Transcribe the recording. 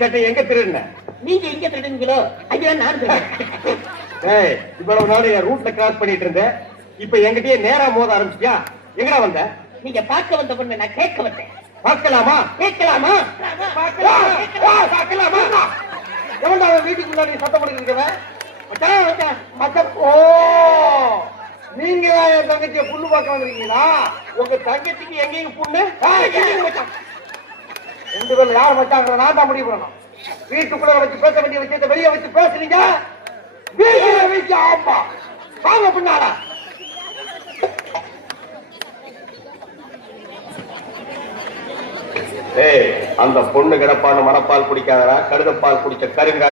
சட்டை எங்க திருடுன? நீங்க எங்க திருடுங்களோ ஐயா நான் ஏய், இவ்வளவு நாள் என் ரூட்ல கிராஸ் பண்ணிட்டு இருந்தேன். இப்ப என்கிட்டயே நேரா மோத ஆரம்பிச்சியா? எங்கடா வந்த? நீங்க பார்க்க வந்த பொண்ணு நான் கேட்க வந்தேன். பார்க்கலாமா? கேட்கலாமா? பார்க்கலாமா? எவன்டா அவன் வீட்டுக்கு முன்னாடி சத்தம் போட்டுருக்கவன்? ஓ, நீங்க என் தங்கச்சிய புண்ணு பார்க்க வந்திருக்கீங்களா? உங்க தங்கச்சிக்கு எங்கேயும் புண்ணு? ரெண்டு பேரும் யார் வச்சாங்க? நான் தான் முடிவு பண்ணணும். வீட்டுக்குள்ள வச்சு பேச வேண்டிய விஷயத்தை வெளியே வச்சு பேசுறீங்க. வீட்டுல வச்சு ஆமா வாங்க பின்னால. அந்த பொண்ணு கிடப்பான மனப்பால் குடிக்காதரா, கழுதப்பால் குடிச்ச கருங்க